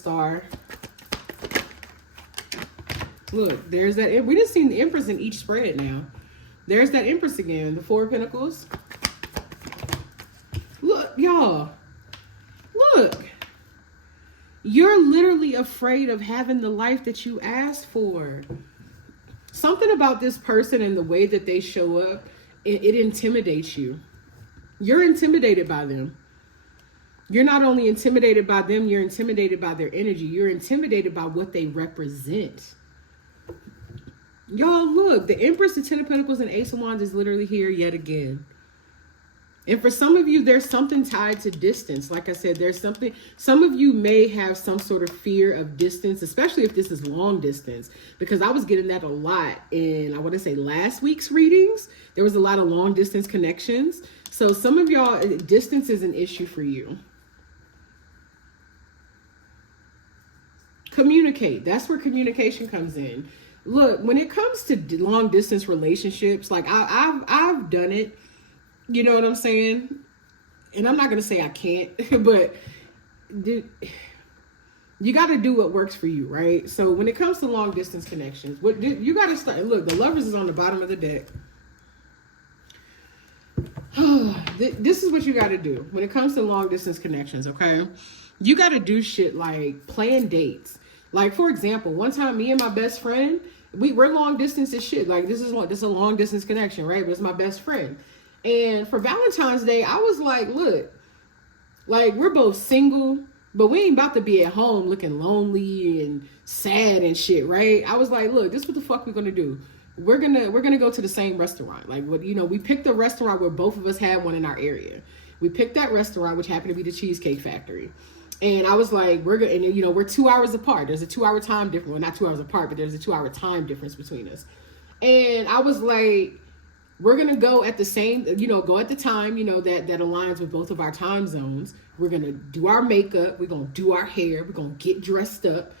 Star. Look, there's that. We just seen the Empress in each spread now. There's that Empress again. The Four of Pentacles. Look, y'all. Look. You're literally afraid of having the life that you asked for. Something about this person and the way that they show up, it intimidates you. You're intimidated by them. You're not only intimidated by them, you're intimidated by their energy. You're intimidated by what they represent. Y'all, look, the Empress, the Ten of Pentacles, and Ace of Wands is literally here yet again. And for some of you, there's something tied to distance. Like I said, there's something, some of you may have some sort of fear of distance, especially if this is long distance, because I was getting that a lot in, I want to say last week's readings. There was a lot of long distance connections. So some of y'all, distance is an issue for you. Communicate. That's where communication comes in. Look, when it comes to long distance relationships, like I've done it. You know what I'm saying? And I'm not going to say I can't, but you got to do what works for you, right? So when it comes to long distance connections, you got to start. Look, the Lovers is on the bottom of the deck. This is what you got to do when it comes to long distance connections, okay? You got to do shit like plan dates. Like, for example, one time me and my best friend, we're long distance as shit. Like, this is a long distance connection, right? But it's my best friend. And for Valentine's Day, I was like, look, like, we're both single, but we ain't about to be at home looking lonely and sad and shit, right? I was like, look, this is what the fuck we're gonna do. We're gonna go to the same restaurant. Like, what, you know, we picked a restaurant where both of us had one in our area. We picked that restaurant, which happened to be the Cheesecake Factory. And I was like, we're gonna, and you know, we're 2 hours apart. There's a 2 hour time difference. Well, not 2 hours apart, but there's a 2 hour time difference between us. And I was like, we're going to go at the same, you know, go at the time, you know, that aligns with both of our time zones. We're going to do our makeup. We're going to do our hair. We're going to get dressed up.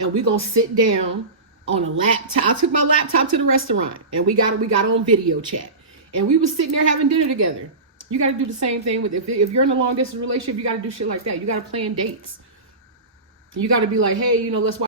And we're going to sit down on a laptop. I took my laptop to the restaurant and we got on video chat. And we was sitting there having dinner together. You got to do the same thing with, if you're in a long distance relationship, you got to do shit like that. You got to plan dates. You got to be like, hey, you know, let's watch